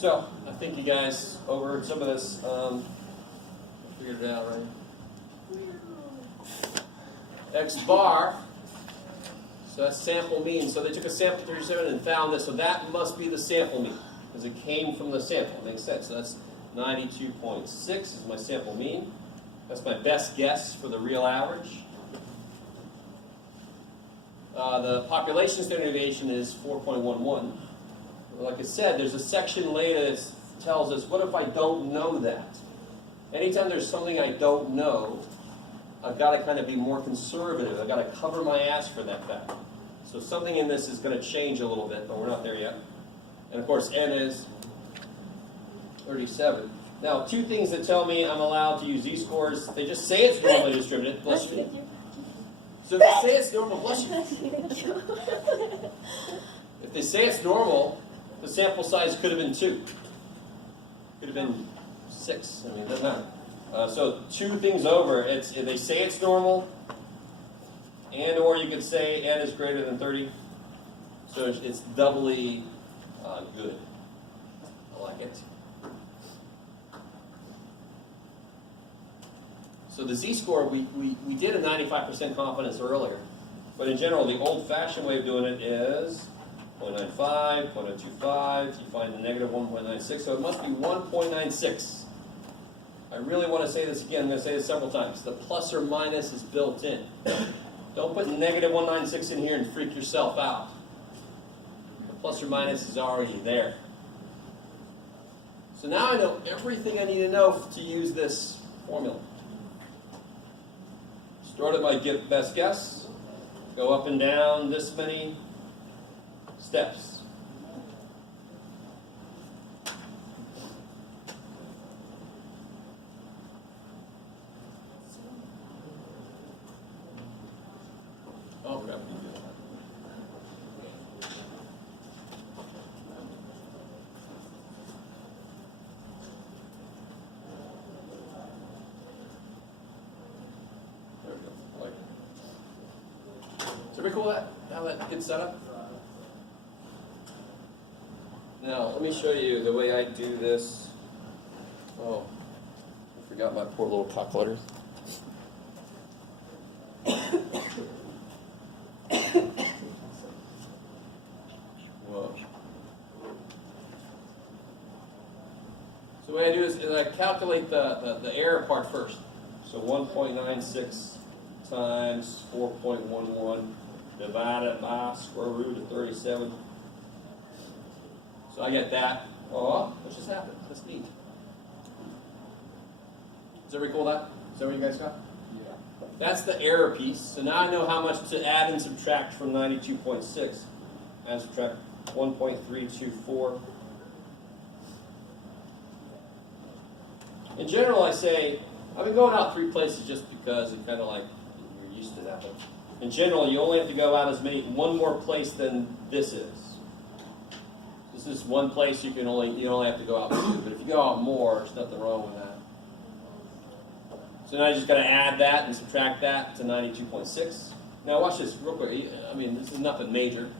So, I think you guys overheard some of this. Figured it out, right? X bar. So that's sample mean. So they took a sample 37 and found this. So that must be the sample mean, because it came from the sample. Makes sense. So that's 92.6 is my sample mean. That's my best guess for the real average. The population standard deviation is 4.11. Like I said, there's a section later that tells us, what if I don't know that? Anytime there's something I don't know, I've got to kind of be more conservative. I've got to cover my ass for that fact. So something in this is going to change a little bit, but we're not there yet. And of course, n is 37. Now, two things that tell me I'm allowed to use z-scores. They just say it's normally distributed. Bless you. So if they say it's normal, bless you. If they say it's normal, the sample size could have been 2. Could have been 6. I mean, it doesn't matter. So 2 things over, if they say it's normal, and or you could say n is greater than 30. So it's doubly good. I like it. So the z-score, we did a 95% confidence earlier. But in general, the old-fashioned way of doing it is 0.95, 0.025, you find the negative 1.96, so it must be 1.96. I really want to say this again, I'm going to say this several times. The plus or minus is built in. Don't put negative 196 in here and freak yourself out. The plus or minus is already there. So now I know everything I need to know to use this formula. Start at my best guess, go up and down this many steps. Oh, we're going to do that. There we go. I like it. Is everybody cool with that? How that gets set up? Now, let me show you the way I do this. Oh, I forgot my poor little calculator. Whoa. So the way I do is I calculate the error part first. So 1.96 times 4.11 divided by square root of 37. So I get that. Oh, what just happened? That's neat. Does everybody cool that? Is that what you guys got? Yeah. That's the error piece. So now I know how much to add and subtract from 92.6. Add and subtract 1.324. In general, I say, I've been going out 3 places just because it kind of like, you're used to that. But in general, you only have to go out one more place than this is. This is one place you only have to go out 2, but if you go out more, there's nothing wrong with that. So now I just got to add that and subtract that to 92.6. Now watch this real quick. I mean, this is nothing major.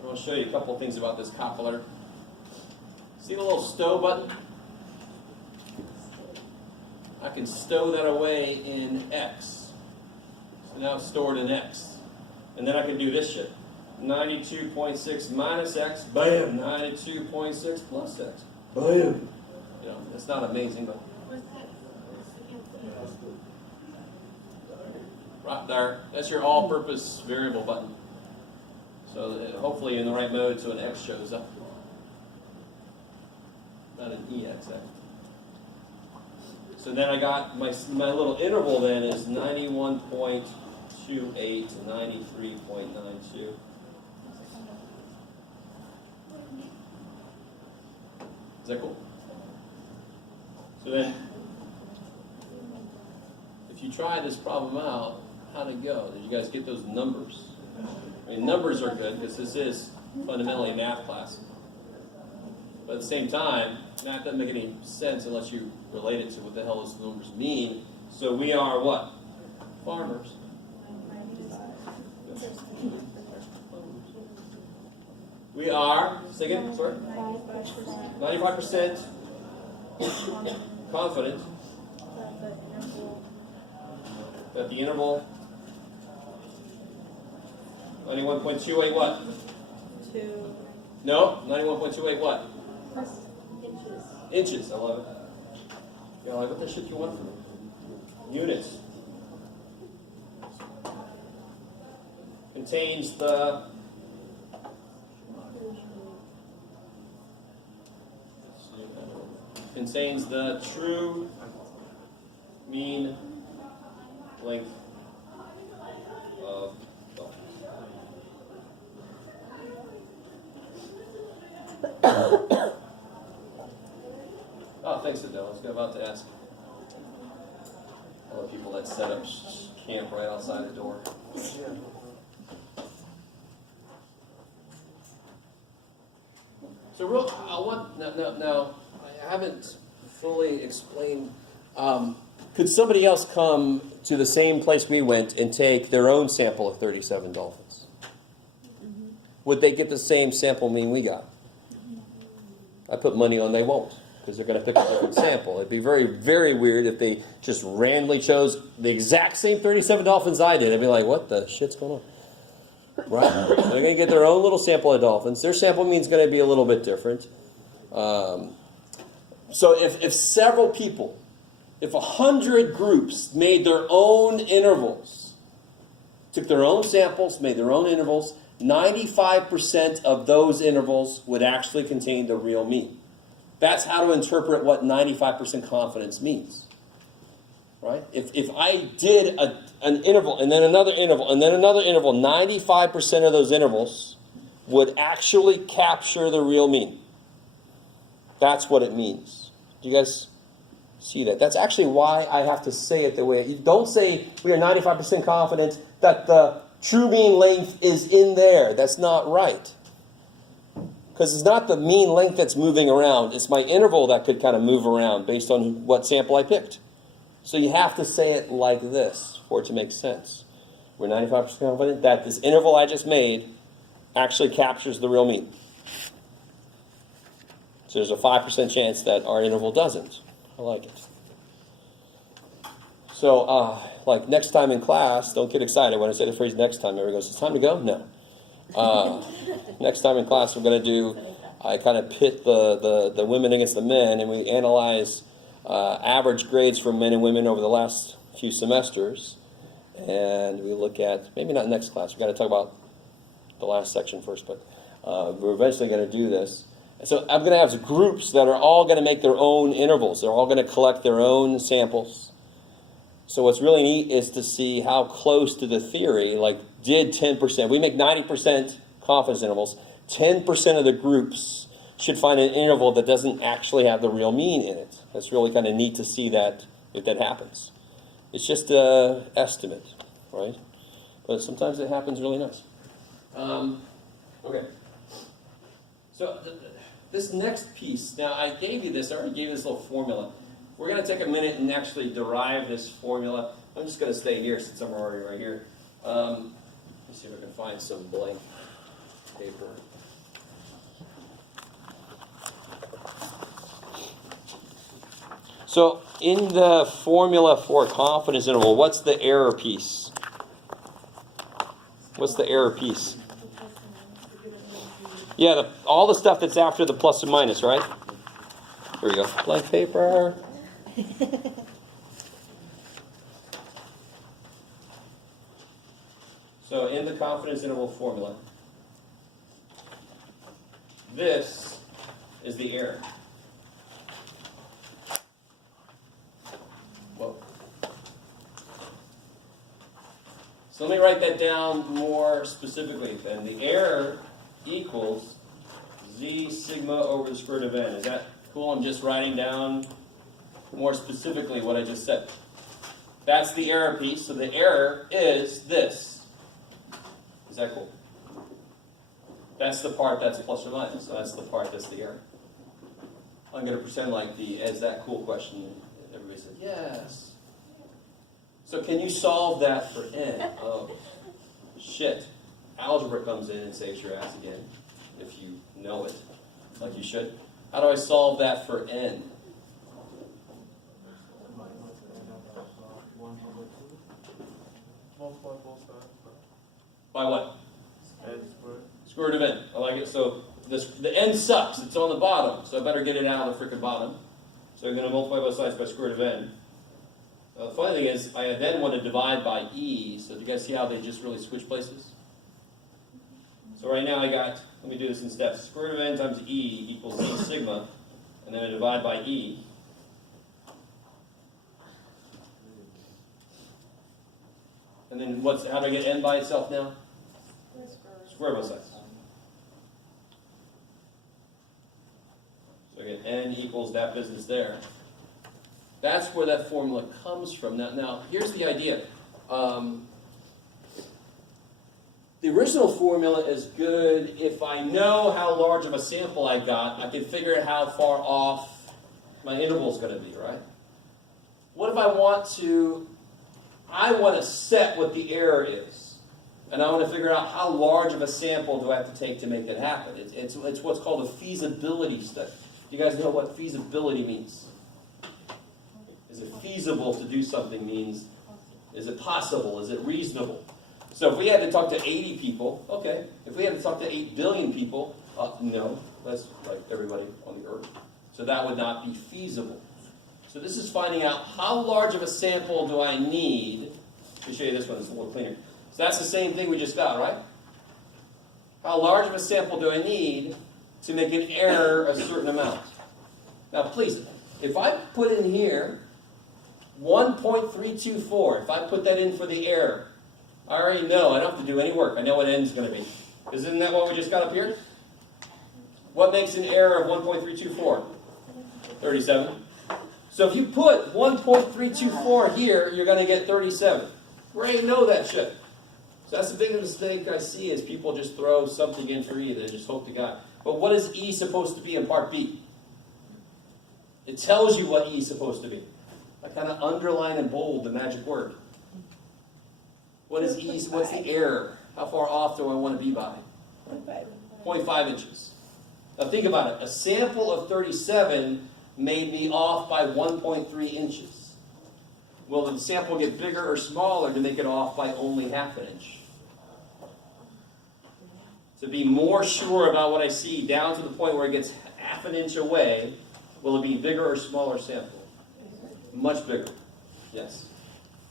I want to show you a couple of things about this calculator. See the little stow button? I can stow that away in X. So now it's stored in X. And then I can do this shit. 92.6 minus X, bam, 92.6 plus X, bam. You know, it's not amazing, but right there, that's your all-purpose variable button. So hopefully in the right mode so an X shows up. Not an EX, actually. So then I got my little interval then is 91.28 to 93.92. Is that cool? So then, if you try this problem out, how'd it go? Did you guys get those numbers? I mean, numbers are good because this is fundamentally a math class. But at the same time, math doesn't make any sense unless you relate it to what the hell those numbers mean. So we are what? Farmers. We are, say again, sorry? 95% confident that the interval 91.28 what? 2 No, 91.28 what? inches. Inches, I love it. You know, like, what the shit you want from me? Units. Contains the true mean length of dolphins. Oh, thanks, Adele. I was about to ask. All the people that set up camp right outside the door. So now, I haven't fully explained. Could somebody else come to the same place we went and take their own sample of 37 dolphins? Mm-hmm. Would they get the same sample mean we got? I put money on they won't, because they're going to pick a different sample. It'd be very, very weird if they just randomly chose the exact same 37 dolphins I did. I'd be like, what the shit's going on? Right? They're going to get their own little sample of dolphins. Their sample mean is going to be a little bit different. So if several people, if 100 groups made their own intervals, took their own samples, made their own intervals, 95% of those intervals would actually contain the real mean. That's how to interpret what 95% confidence means. Right? If I did an interval and then another interval and then another interval, 95% of those intervals would actually capture the real mean. That's what it means. Do you guys see that? That's actually why I have to say it the way. You don't say we are 95% confident that the true mean length is in there. That's not right. Because it's not the mean length that's moving around. It's my interval that could kind of move around based on what sample I picked. So you have to say it like this for it to make sense. We're 95% confident that this interval I just made actually captures the real mean. So there's a 5% chance that our interval doesn't. I like it. So, like next time in class, don't get excited when I say the phrase next time. Everybody goes, it's time to go? No. Next time in class, we're going to do, I kind of pit the women against the men, and we analyze average grades for men and women over the last few semesters. And we look at, maybe not next class, we've got to talk about the last section first, but we're eventually going to do this. And so I'm going to have groups that are all going to make their own intervals. They're all going to collect their own samples. So what's really neat is to see how close to the theory, like did 10%, we make 90% confidence intervals, 10% of the groups should find an interval that doesn't actually have the real mean in it. That's really kind of neat to see that if that happens. It's just an estimate, right? But sometimes it happens really nice. Okay. So this next piece, now I gave you this, I already gave you this little formula. We're going to take a minute and actually derive this formula. I'm just going to stay here since I'm already right here. Let's see if I can find some blank paper. So in the formula for confidence interval, what's the error piece? What's the error piece? Yeah, all the stuff that's after the plus and minus, right? Here we go. Blank paper. So in the confidence interval formula, this is the error. Whoa. So let me write that down more specifically then. The error equals z sigma over the square root of n. Is that cool? I'm just writing down more specifically what I just said. That's the error piece. So the error is this. Is that cool? That's the part that's plus or minus. So that's the part that's the error. I'm going to pretend like is that cool question? Everybody said yes. So can you solve that for n? Oh, shit. Algebra comes in and saves your ass again. if you know it, like you should. How do I solve that for n? Multiply both sides By what? by n squared. Square root of n. I like it. So the n sucks. It's on the bottom. So I better get it out of the frickin' bottom. So I'm going to multiply both sides by square root of n. Now the funny thing is, I then want to divide by e. So do you guys see how they just really switch places? So right now I got, let me do this in steps. Square root of n times e equals e sigma. And then I divide by e. And then how do I get n by itself now? Square both sides. So I get n equals that business there. That's where that formula comes from. Now here's the idea. The original formula is good if I know how large of a sample I got. I can figure out how far off my interval is going to be, right? What if I want to set what the error is. And I want to figure out how large of a sample do I have to take to make it happen. It's what's called a feasibility study. Do you guys know what feasibility means? Is it feasible to do something means, is it possible? Is it reasonable? So if we had to talk to 80 people, okay. If we had to talk to 8 billion people, no. That's like everybody on the earth. So that would not be feasible. So this is finding out how large of a sample do I need. Let me show you this one, it's a little cleaner. So that's the same thing we just got, right? How large of a sample do I need to make an error a certain amount? Now please, if I put in here 1.324, if I put that in for the error, I already know, I don't have to do any work. I know what n is going to be. Isn't that what we just got up here? What makes an error of 1.324? 37. So if you put 1.324 here, you're going to get 37. We already know that shit. So that's the biggest mistake I see is people just throw something in for E. They just hope to God. But what is E supposed to be in part B? It tells you what E is supposed to be. I kind of underline and bold the magic word. What is E? What's the error? How far off do I want to be by? 0.5 inches. Now think about it. A sample of 37 made me off by 1.3 inches. Will the sample get bigger or smaller to make it off by only half an inch? To be more sure about what I see down to the point where it gets half an inch away, will it be bigger or smaller sample? Much bigger. Yes.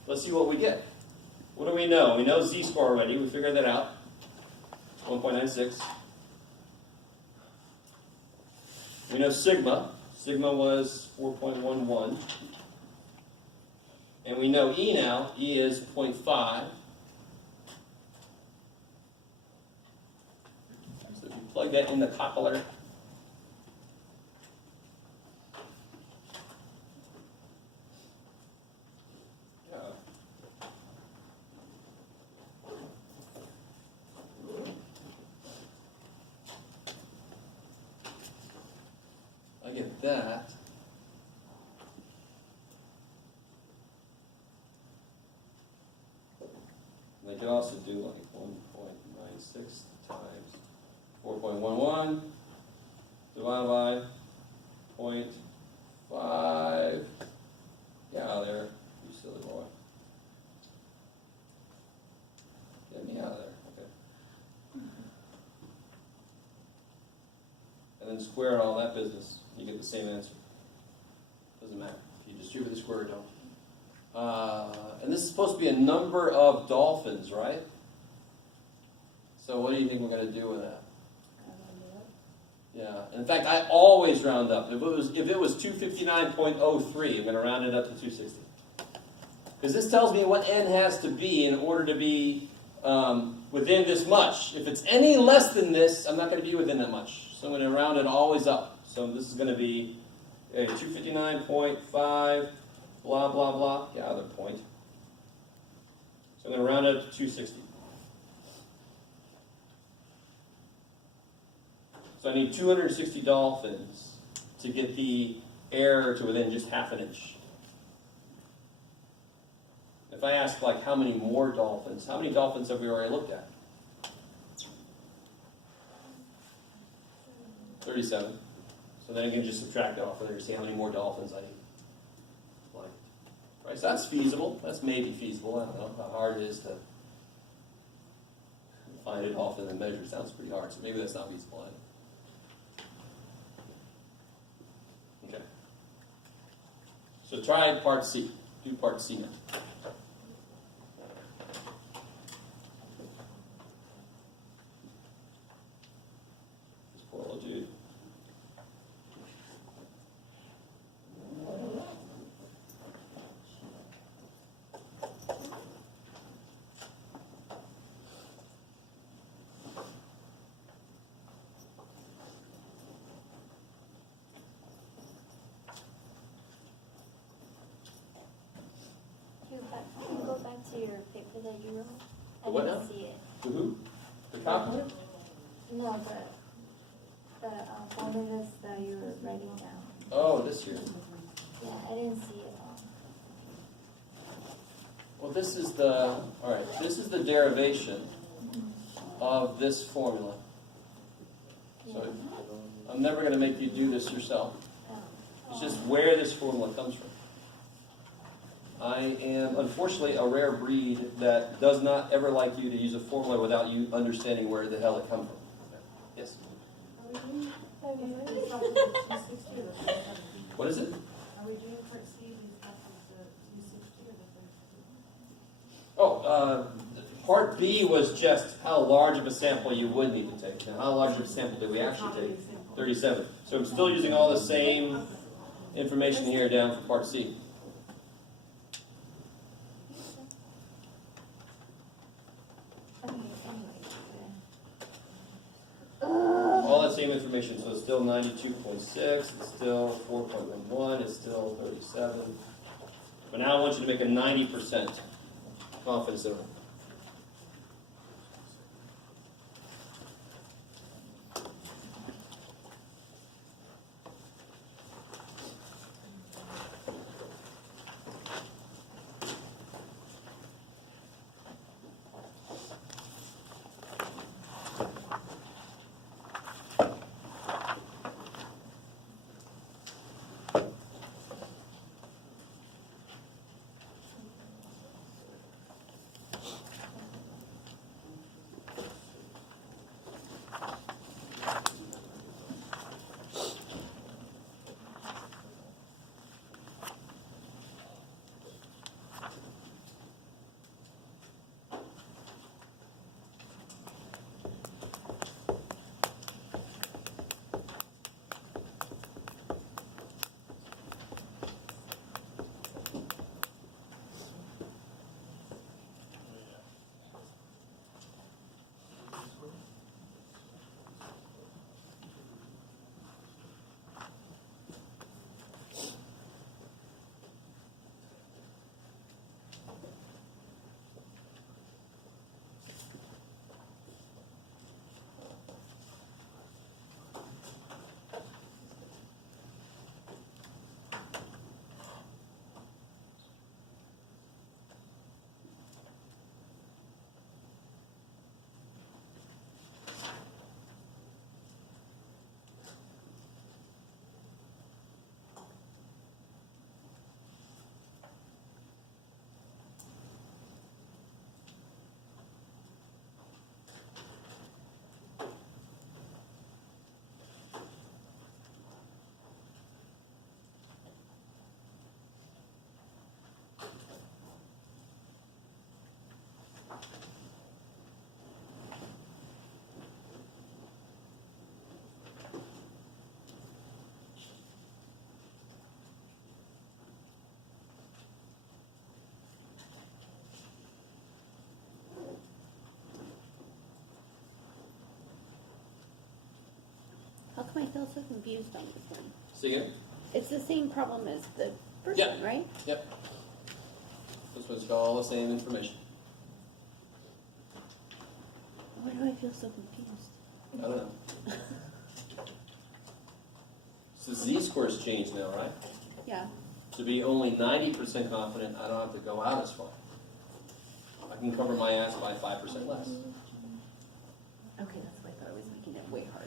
Let's see what we get. What do we know? We know z-score already. We figured that out. 1.96. We know sigma. Sigma was 4.11. And we know E now. E is 0.5. So if you plug that in the coupler, I get that. And I can also do like 1.96 times 4.11 divided by 0.5. Get out of there, you silly boy. Get me out of there. Okay. And then square all that business. You get the same answer. Doesn't matter if you distribute the square or don't. And this is supposed to be a number of dolphins, right? So what do you think we're going to do with that? Yeah. In fact, I always round up. If it was 259.03, I'm going to round it up to 260. Because this tells me what n has to be in order to be within this much. If it's any less than this, I'm not going to be within that much. So I'm going to round it always up. So this is going to be 259.5, blah, blah, blah. Yeah, other point. So I'm going to round it up to 260. So I need 260 dolphins to get the error to within just half an inch. If I ask, like, how many more dolphins, how many dolphins have we already looked at? 37. So then I can just subtract it off and there, see how many more dolphins I like. Right, so that's feasible. That's maybe feasible. I don't know how hard it is to find a dolphin and measure. It sounds pretty hard, so maybe that's not feasible either. Okay. So try part C. Do part C now. Just poor little Jude. Can you go back to your paper that you wrote? The what didn't now? see it. The who? The calculator? No, the formulas that you were writing down. Oh, this here. Yeah, I didn't see it. Well, this is the, all right, this is the derivation of this formula. So I'm never going to make you do this yourself. It's just where this formula comes from. I am, unfortunately, a rare breed that does not ever like you to use a formula without you understanding where the hell it comes from. Yes? What is it? Are we doing part C, these copies, the 260 or the Oh, part B was just how large of a sample you would need to take. Now, how large of a sample did we actually take? 37. So I'm still using all the same information here down for part C. All that same information, so it's still 92.6, it's still 4.11, it's still 37. But now I want you to make a 90% confidence interval. How come I feel so confused on this one? See again? It's the same problem as the first Yeah. one, right? Yep. This one's got all the same information. Why do I feel so confused? I don't know. So z-score's changed now, right? Yeah. To be only 90% confident, I don't have to go out as far. I can cover my ass by 5% less. Okay, that's why I thought I was making it way harder.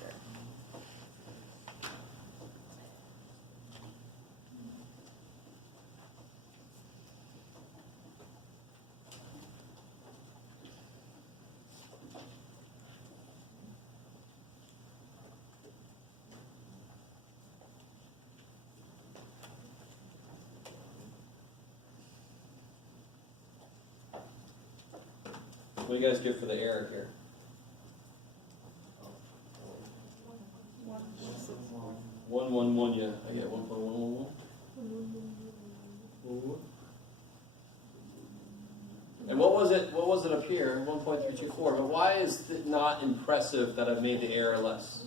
What do you guys get for the error here? 111, yeah. I get 1.111. And what was it? What was it up here? 1.324. But why is it not impressive that I've made the error less?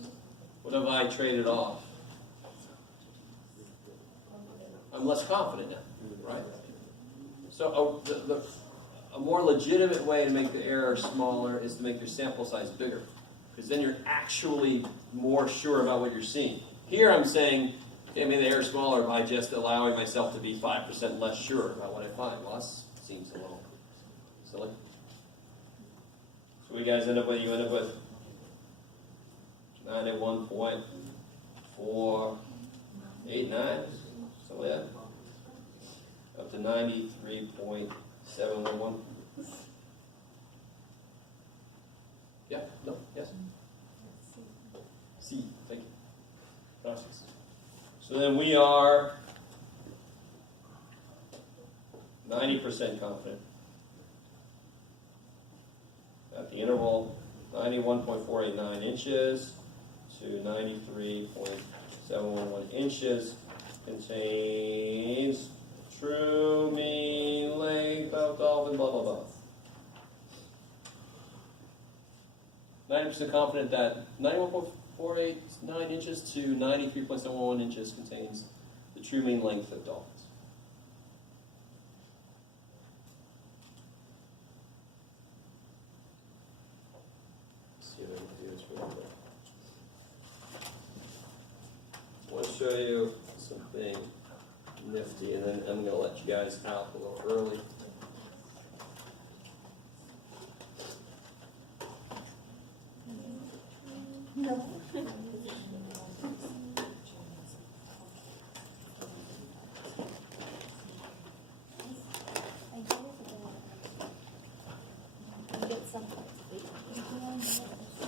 What have I traded off? I'm less confident now, right? So a more legitimate way to make the error smaller is to make your sample size bigger, because then you're actually more sure about what you're seeing. Here I'm saying, okay, I made the error smaller by just allowing myself to be 5% less sure about what I find. Well, that seems a little silly. So what you guys end up with? You end up with 91.489. So yeah, up to 93.711. Yeah, no, yes? C, thank you. Gracias. So then we are 90% confident at the interval 91.489 inches to 93.711 inches contains true mean length of dolphin, blah, blah, blah. 90% confident that 91.489 inches to 93.711 inches contains the true mean length of dolphins. Let's see if I can do this real quick. I want to show you something nifty, and then I'm going to let you guys out a little early.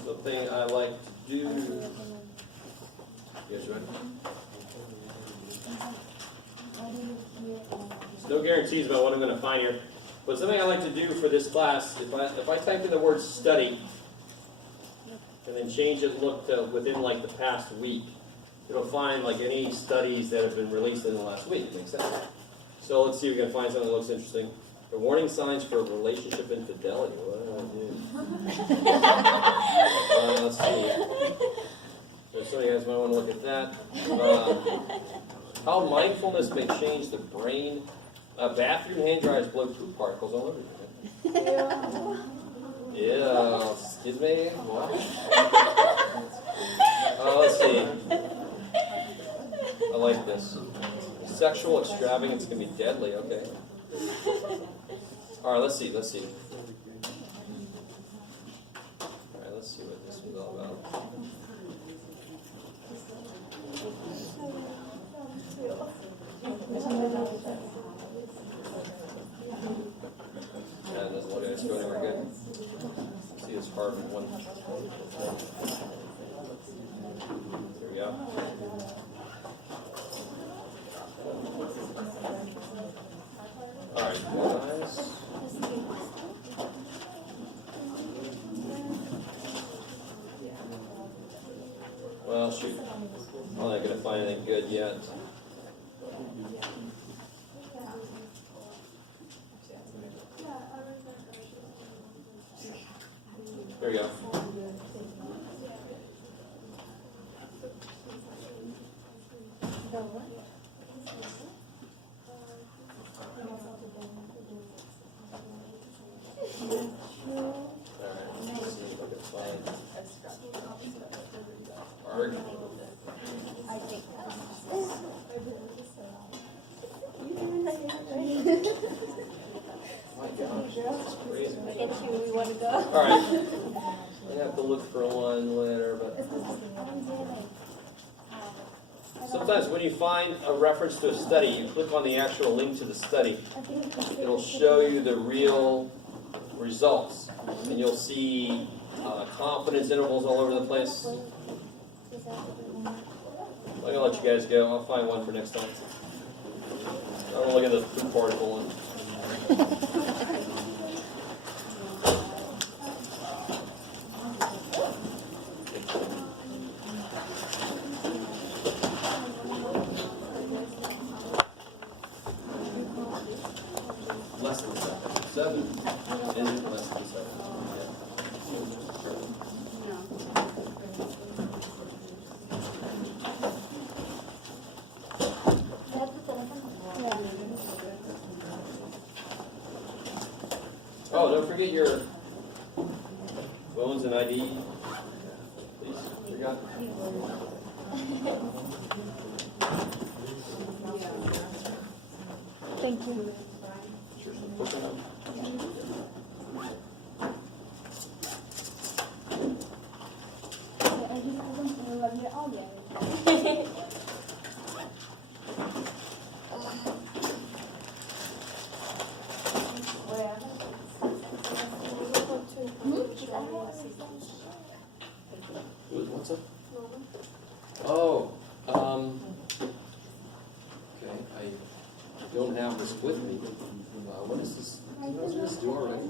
Something I like to do. You guys ready? There's no guarantees about what I'm going to find here, but something I like to do for this class, if I type in the word study and then change it, look to within like the past week, it'll find like any studies that have been released in the last week. Makes sense? So let's see if we can find something that looks interesting. The warning signs for relationship infidelity. What do I do? Let's see. So some of you guys might want to look at that. How mindfulness may change the brain. Bathroom hand dryers blow poop particles all over you. Yeah. Excuse me. What? Let's see. I like this. Sexual extravagance can be deadly. Okay. All right. Let's see. All right. Let's see what this was all about. Yeah, it doesn't look like it's going anywhere good. See this Harvard one. Here we go. All right, guys. Well, shoot. I'm not going to find anything good yet. There we go. All right. I have to look for one later, but sometimes when you find a reference to a study, you click on the actual link to the study. It'll show you the real results, and you'll see confidence intervals all over the place. I'm gonna let you guys go. I'll find one for next time. I'm gonna look at the poop particle one. And let's decide. Oh, don't forget your phones and ID. Please, forgot. Thank you. Sure. What's up? Oh, okay, I don't have this with me. What is this? What is this do already?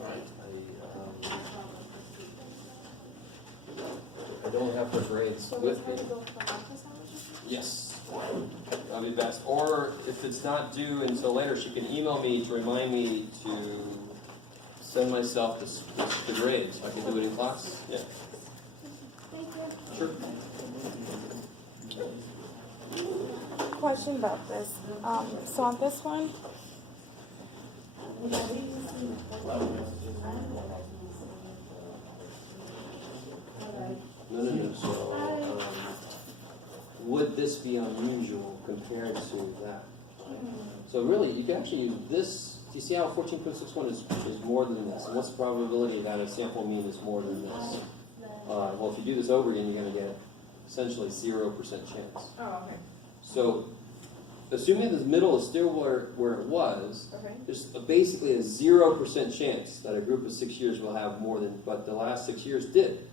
Alright, I don't have her grades with me. Yes, that'll be best. Or if it's not due until later, she can email me to remind me to send myself the grades. So I can do it in class. Yeah. Sure. Question about this. So on this one, No. So, would this be unusual compared to that? So really, you can actually use this. Do you see how 14.61 is more than this? And what's the probability that a sample mean is more than this? Well, if you do this over again, you're going to get essentially 0% chance. oh, okay. So, assuming the middle is still where it was, Okay. there's basically a 0% chance that a group of 6 years will have more than, but the last 6 years did.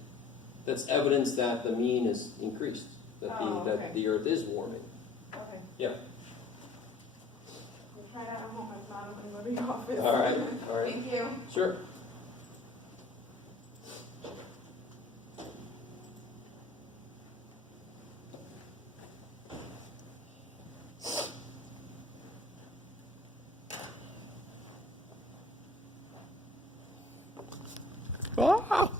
That's evidence that the mean is increased, that okay. the Earth is warming. Okay. Yeah. We'll try that at home. If not, I'm going to go to your office. All right. Thank you. Sure. Ah!